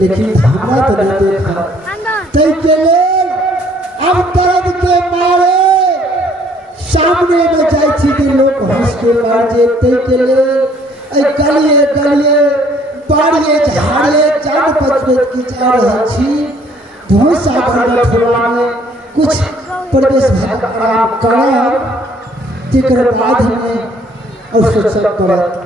लेकिन हमरा तो नहीं देखा तय के लेल अब दर्द के मारे सामने में जाय छी कि लोग हंस के मार जे तय के लेल ए गलिए गलिए बाड़िए झाड़िए जान पचबे की जा रही छी भूसा भरल ठोला में कुछ प्रवेश आराम करब जेकर बाद में अवसर पड़त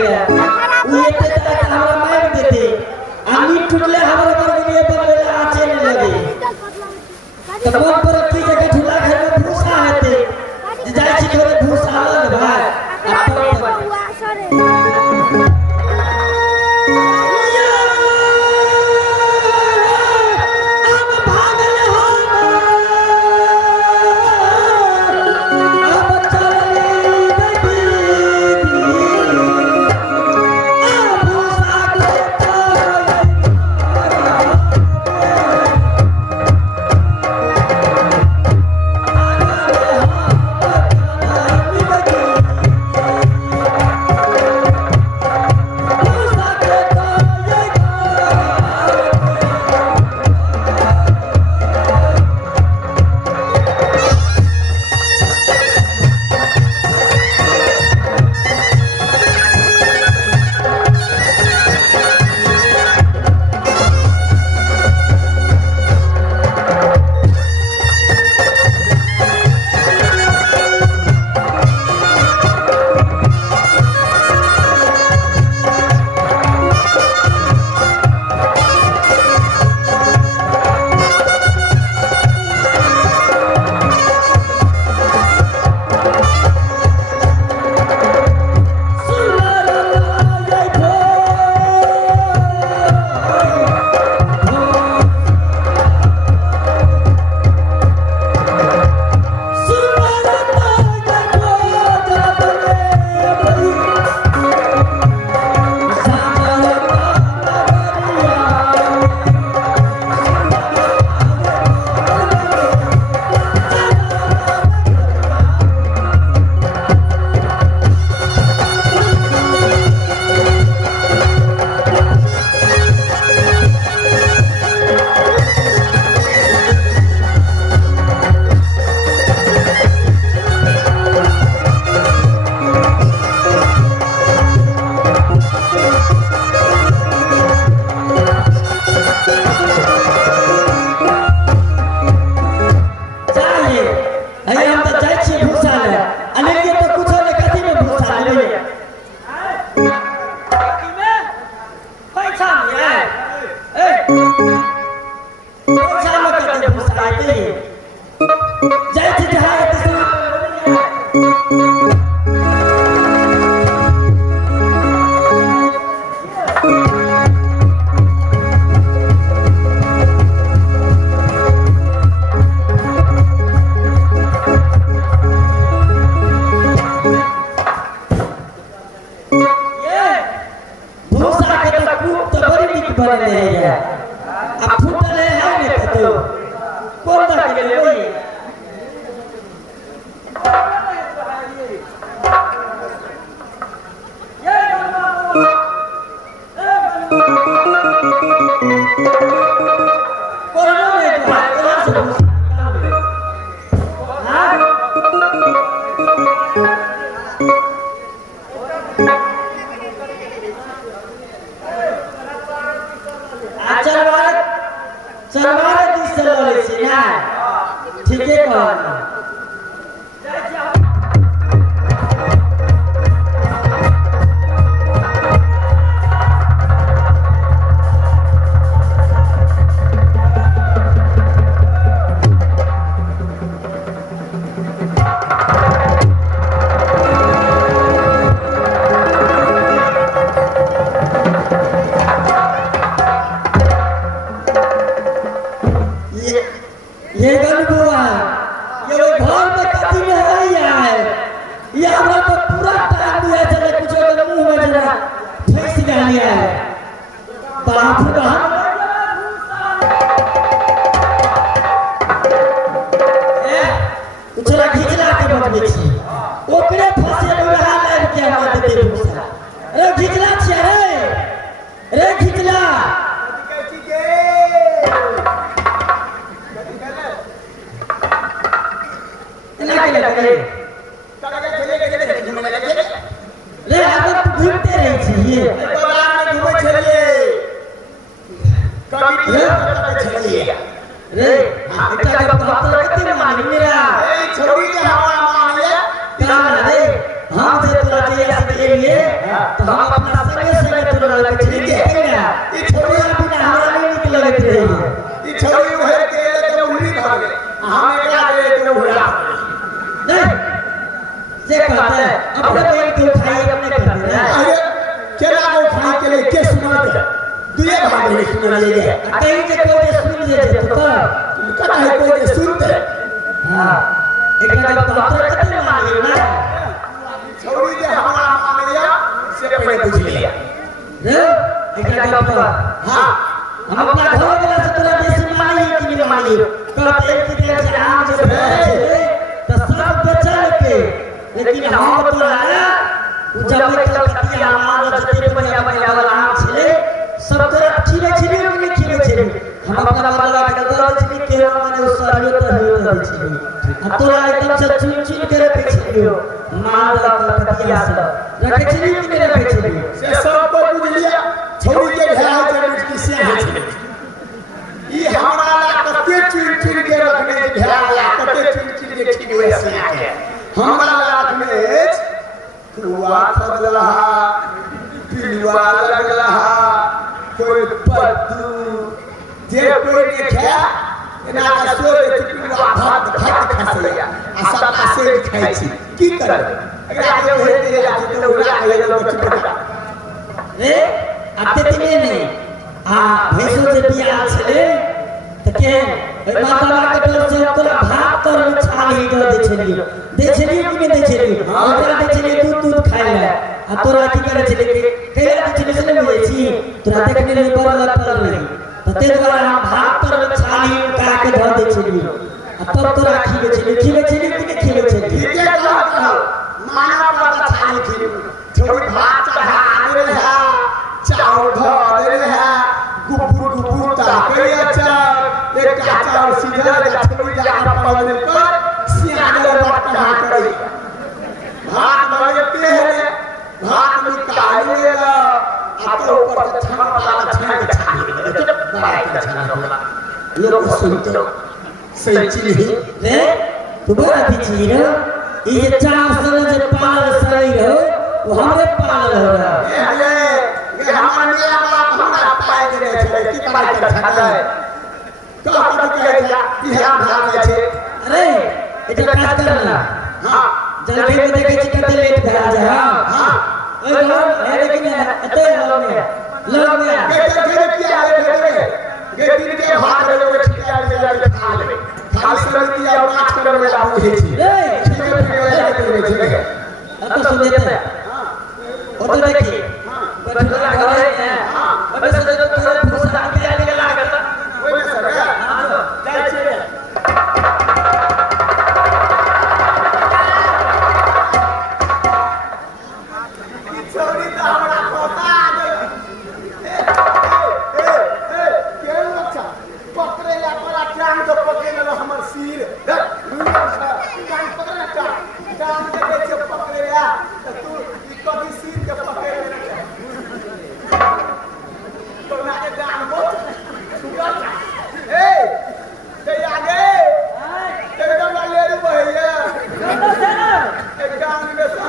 लिया वो ये तरह का हमारा मार देते आनी टूटले हमारे पर के लिए बदले आचे नहीं लगे तब वो पर की जगह ठुला घर में भूसा है जाय छी घरे भूसा अलग भाई लिए तो हम अपना संगे संगे तो लगे छी क्या ई छोरी बिना हमरा नहीं निक लगत रही ई छोरी उहे के ले उड़ी भाग गए हम एकरा ले के उड़ा नहीं से कहते अपने पेट के उठाई अपने करते हैं अरे केला को खाई के लिए के सुना दे दुए भाग ले सुना ले गए कहीं से कोई सुन ले तो कथा है कोई सुनते हां एक का तो अंतर कते मांगे ना छोरी जे हमरा मान लिया से पहले बुझ लिया रे एक का हां हम अपना घर वाला से तोरा जैसे मानी कि नहीं मानी कहते एक दिन से आम से है तो सब बचल के लेकिन हम तोरा जब कलकतिया मान जते बढ़िया बढ़िया वाला आम छले सब तोरा खिले छले कि नहीं खिले छले हम अपना वाला के दर्द छले के माने उस सारियो तो हो छले आ तोरा एकदम से चुन चुन के रखे छलियो मान कलकतिया से रखे छले कि नहीं रखे छले से सब को बुझ लिया छोरी के भेड़ा के किसी है ई हमरा ला कते चुन चुन के रखने भेड़ा ला कते चुन चुन के खिलवे से के हमरा ला रखने कुआ खदला पिलवा लगला कोई पत्तू जे कोई ने खा एना का सोए पिलवा भात भात खसलिया आशा पासे खाई छी की करे अगर आगे होते या तो उड़ा के लो चिपटा रे आते तिने नहीं आ भैंसो जे बिया छले त के माता के डर से तोरा भात तर छाली कर दे छलियो कि नहीं दे छलियो ओकरा दे छलियो दूध खाइ ले आ तोरा की करे छले कहिया दे छले से नहीं छी तोरा देखने नहीं पर पड़ रही त ते द्वारा हम भात तर छाली का के धर दे छलियो आ तब तोरा खिले छले कि नहीं खिले छले ठीक है माना पता छाली खिले छोड़ी भात चढ़ा दे रहा चावल धर दे रहा गुपुर ताके अच्छा एक काचा और सीधा छोड़ी जाकर पड़ने पर सियाने बात कहा करे भात लगते हैं भात निकालेगा अब तो ऊपर से छान वाला छान के छान बड़ा के छान होगा लोग सुनते सही चीज रे तू बड़ा चीज रे ये चार साल जे पाल सही हो वो हमरे पाल हो रहा ये हमारे वाला हमरा पाए करे छले की पाए के छले का कहे जा ध्यान भागे छे अरे एटा काज करना हां जल्दी में देखे छी कते लेट भा जा हां ए लोग है लेकिन एते लोग में के किया है के दिन के भाग ले छिया ले खा ले खाली सरती और नाच कर में लागू है छी रे छिए अब तो सुन लेते हां वो तो देखिए बटला घर है हां अबे से तो तोरे भूसा के आने लागत ओए सर हां जाय छी छोरी तो हमरा खोता आ गई ए के लक्षा पकड़े ला परा कान तो पकड़े लो हमर सिर कान पकड़े ना कान के के पकड़े ला तू ई कभी सिर के पकड़े ले तो ना के कान मोच छुआ ए ते आगे ते एकदम ले रे भैया एक कान में सा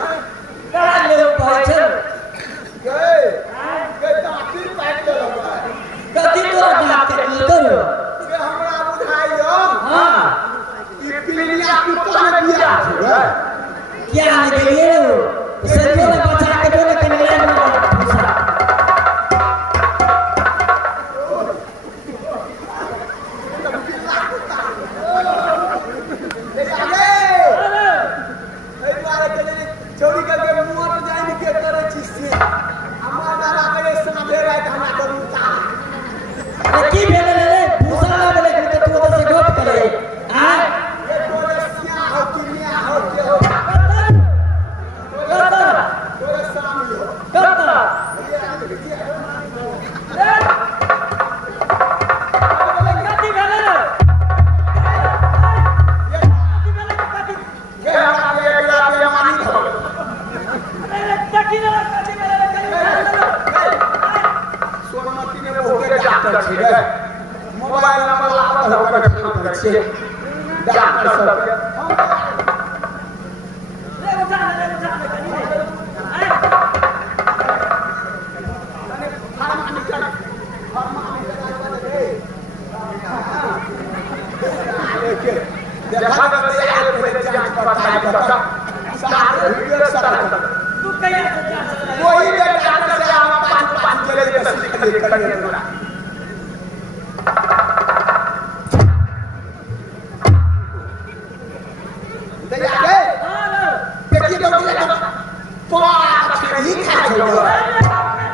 कान ले पहुंचल गए दाती पैक कर रहा है कति तोरा बात के करो ये हमरा बुझाइयो हां ई पिलिया कुत्ता ने दिया है क्या ने दिए सरियो ने बचा के बोले के ले भूसा छोरी के मुंह पर जाए नहीं के करे छी हमरा दादा के साथे रात हमरा करू ता अरे की भेले रे भूसा ना बोले के तू तो से गोट करे हां ये बोले सिया हो दुनिया हो के हो कतर तो सीखिए करिए तोरा दे आगे देखिए तो कोआ ही खा छोड़ो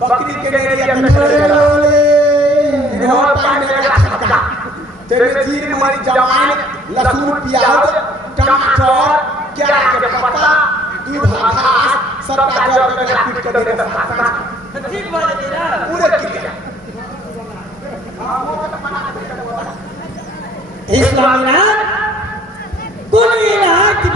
बकरी के तेरे जीर मरी जवाइन लहसुन प्याज टमाटर क्या के पत्ता दूध घास सबका जड़ के पीट के दे ठीक बात है तेरा पूरे क्लियर इस्लाम ना कुल इलाहा की